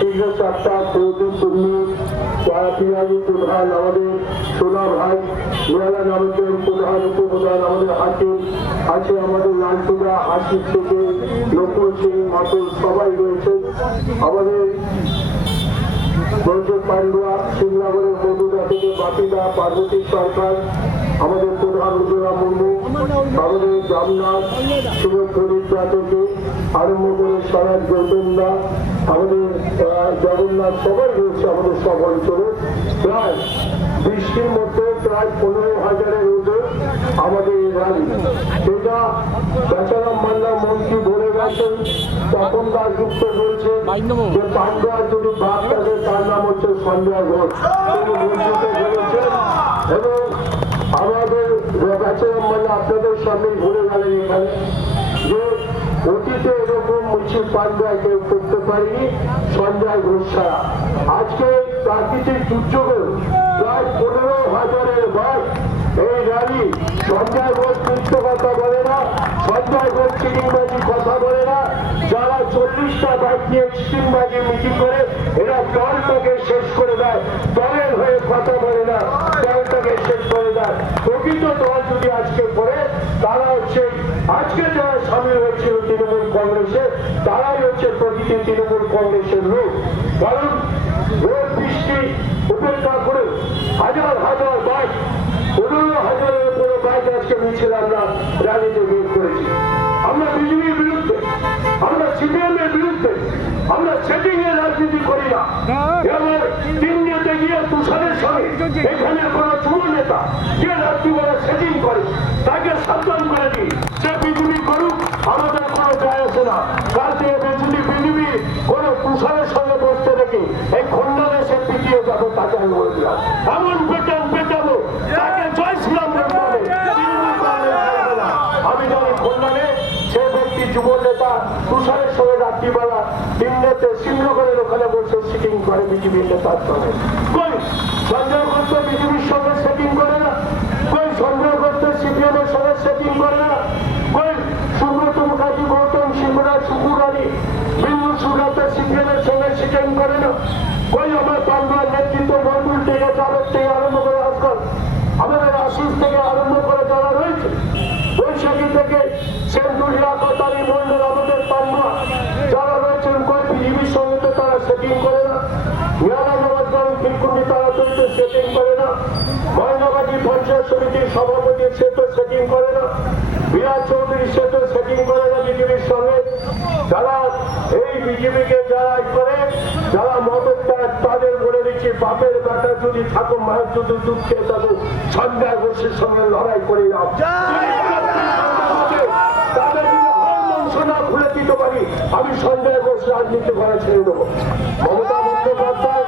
শীঘ্র চারটা প্রদীপ তুমি পিয়াজি প্রধান আমাদের সোনা ভাই নিরালা নামের প্রধান উপপ্রধান আমাদের হাকিম আছে আমাদের লালটুরা হাসির থেকে নকুল সিং মাতুল সবাই রয়েছে আমাদের পান্ডুয়া শিবনগরের মধুদা থেকে বাপিদা পার্বতী সরকার আমাদের প্রধান উজ্জ্বলা মুর্মু আমাদের জামনাথ শিবপ্রদীপদা থেকে আরম্ভ করে সরাজ গৌতমদা আমাদের জগন্নাথ সবাই রয়েছে আমাদের সব অঞ্চলে প্রায় বৃষ্টির মধ্যে প্রায় 15,000-এর উপর আমাদের এই র্যালি সেটা বেচারাম মান্না মন্ত্রী বলে গেছেন তখন তার যুক্ত রয়েছে যে পান্ডুয়ার যদি ভাগ থাকে তার নাম হচ্ছে সঞ্জয় ঘোষ তিনি মন্ত্রীতে বলেছেন এবং আমাদের বেচারাম মান্না আপনাদের সামনে ঘুরে গেলেন এখানে যে অতীতে এরকম মিছিল পান্ডুয়া কেউ করতে পারেনি সঞ্জয় ঘোষ ছাড়া আজকে প্রাকৃতিক দুর্যোগে প্রায় 15,000-এর বাইক এই র্যালি সঞ্জয় ঘোষ মিথ্য কথা বলে না সঞ্জয় ঘোষ চিটিংবাজি কথা বলে না যারা 40টা বাইক নিয়ে চিটিংবাজি মিটিং করে এরা দলটাকে শেষ করে দেয় দলের হয়ে কথা বলে না দলটাকে শেষ করে দেয় প্রকৃত দল যদি আজকে করে তারা হচ্ছে আজকে যারা সামিল হয়েছিল তৃণমূল কংগ্রেসে তারাই হচ্ছে প্রকৃত তৃণমূল কংগ্রেসের লোক কারণ রোদ বৃষ্টি উপেক্ষা করে হাজার হাজার বাইক 15,000-এর উপরে বাইক আজকে মিছিল আমরা র্যালিতে বের করেছি আমরা বিজেপির বিরুদ্ধে আমরা সিপিএমের বিরুদ্ধে আমরা সেটিং এর রাজনীতি করি না এবার দিল্লিতে গিয়ে তুষারের সঙ্গে এখানে কোন যুব নেতা যে রাত্রিবেলা সেটিং করে তাকে সাবধান করে দিই সে বিজেপি করুক আমাদের কোনো যায় আসে না কাল থেকে বিজেপি কোন তুষারের সঙ্গে বসতে দেখি এই খন্ডনে সে পিটিয়ে যাবে তাকে আমি বলে দিলাম এমন পেটাবো তাকে জয় শ্রীরাম বলতে হবে আমি জানি খন্ডনে সে ব্যক্তি যুব নেতা তুষারের সঙ্গে রাত্রিবেলা দিল্লিতে শ্রীনগরের ওখানে বসে সিটিং করে বিজেপির নেতার সঙ্গে কই সঞ্জয় ঘোষ বিজেপির সঙ্গে সেটিং করে না কই সঞ্জয় ঘোষ সিপিএম এর সঙ্গে সেটিং করে না কই সুব্রত মুখার্জি গৌতম শিবরাজ শুকুরানি বিন্দু সুব্রত সিপিএম এর সঙ্গে সেটিং করে না কই আমার পান্ডুয়ার নেতৃত্ব মন্ডল থেকে চালক থেকে আরম্ভ করে আজকাল আমাদের আশিস থেকে আরম্ভ করে যারা রয়েছে বৈশাখী থেকে সেন্টুরিয়া কতারি মন্ডল আমাদের পান্ডুয়া যারা রয়েছেন কই বিজেপির সঙ্গে তো তারা সেটিং করে না নিরানগর বিক্ষুব্ধি তারা তৈরি সেটিং করে না ময়নাবাদী পঞ্চায়েত সমিতির সভাপতি সে তো সেটিং করে না বিরাট চৌধুরী সে তো সেটিং করে না বিজেপির সঙ্গে যারা এই বিজেপিকে যারা করে যারা মদত তাদের বলে দিচ্ছি বাপের বেটা যদি থাকো মায়ের যদি দুধ খেয়ে থাকো সঞ্জয় ঘোষের সঙ্গে লড়াই করে নাও তাদের খুলে দিতে পারি আমি সঞ্জয় ঘোষ রাজনীতি করা ছেড়ে দেবো মমতা বন্দ্যোপাধ্যায়